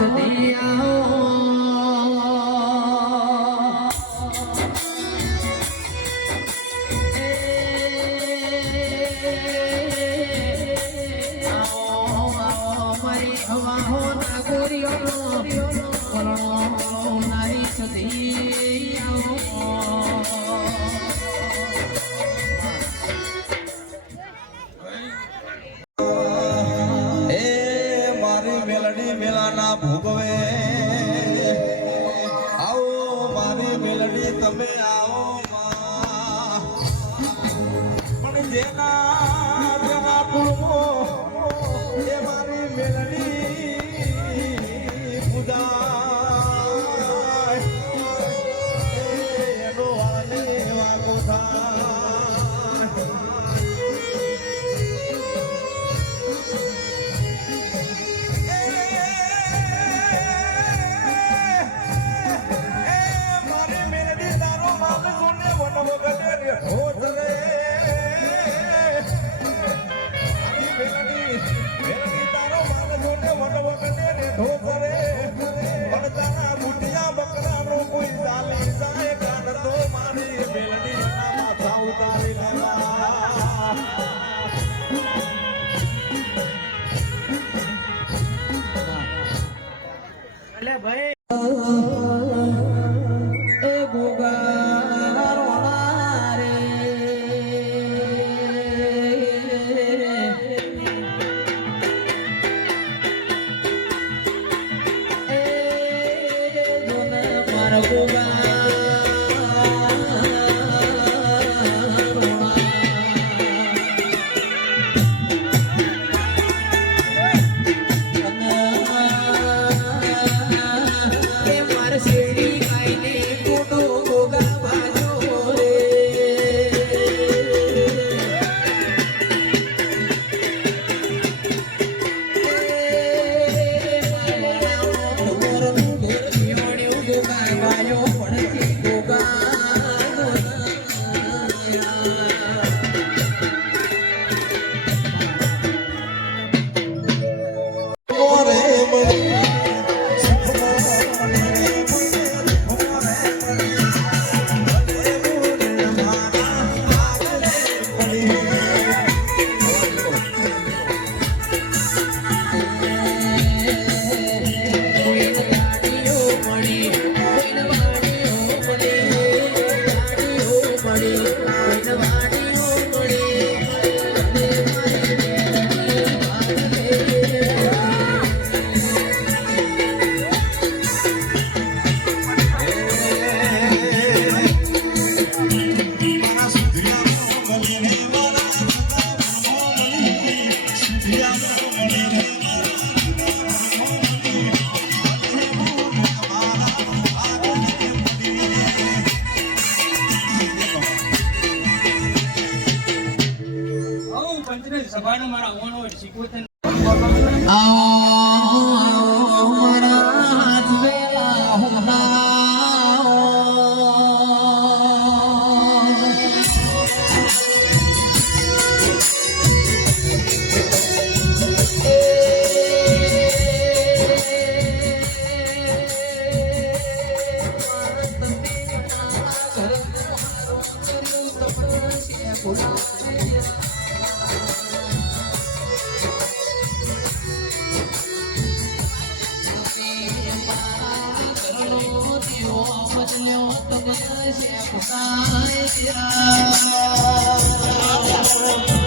હવા હો ના ગોરીઓ Saraguma. સભાનું મારા આવવાનું હોય શીખવું આવ્યો તો છે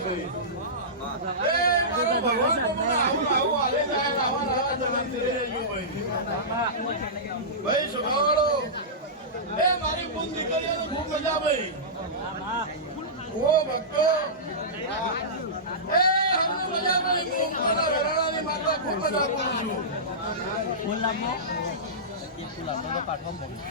ભાઈ ભાઈ સુખાવાળો એ મારી પૂન દીકરીઓને ખૂબ મજા ભાઈ ઓ ભક્તો એ અમને મજા પડી હું મારા વેરાણાની માતા ખૂબ મજા કરું છું લો ભાઈ હો સુખાવાળો મારી માતા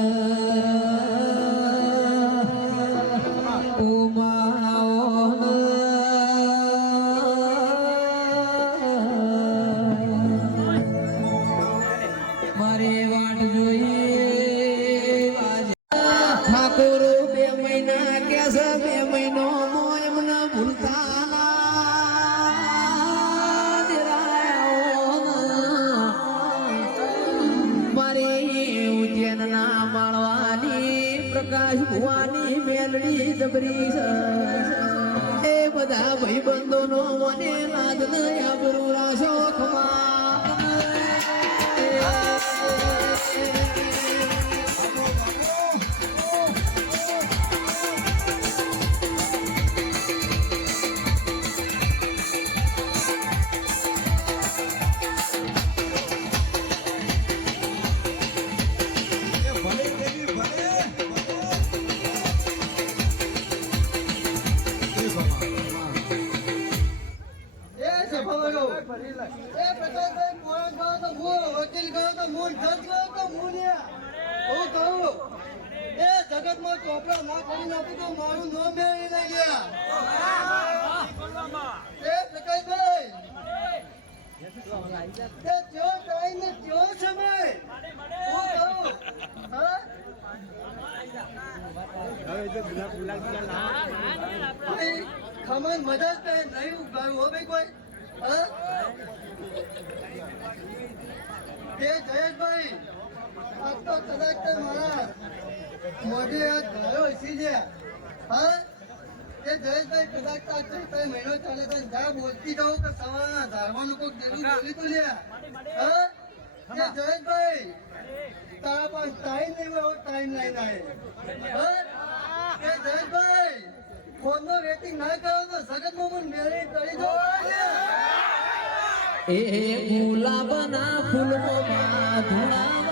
ઠાકોર બે મહિના કે છે, બે મહિનો એમ એમને ભૂલતા ના ના. મારી પ્રકાશ ભુવાની મેલડી જબરી એ બધા ભાઈબંધોનો મને નાદ નયા ગુરુ રાશો પ્રકાશભાઈ ગયો તો હું વકીલ ગયો તો હું જજ ગયો તો હું ને હું કહું એ જગતમાં ચોપડા ના કરી નાખું તો મારું નો મેળવી ના ગયા એ પ્રકાશભાઈ એ ત્યો ટાઈમ ને ત્યો સમય હું કહું હા ખમણ મજા જ નહીં ઉગાડ્યું હો ભાઈ કોઈ? તે જયેશભાઈ આજ તો કદાચ તે મારા મોઢે આ ગાયો હસી છે. હા? તે જયેશભાઈ કદાચ તો આ ચૌથો મહિનો ચાલે તો જા બોલતી જાઉં કે સવારના ધારવાનું કોઈક દેવું બોલી તો લ્યા હા? તે જયેશભાઈ, તારા પાસે ટાઈમ નહીં હોય ટાઈમ લઈને આવે હા? એ જયેશભાઈ ફોનનો વેટિંગ ના કરો તો સગત મોમન મેળી તળી દો. એ ગુલાબના ફૂલમાં ધૂળાવા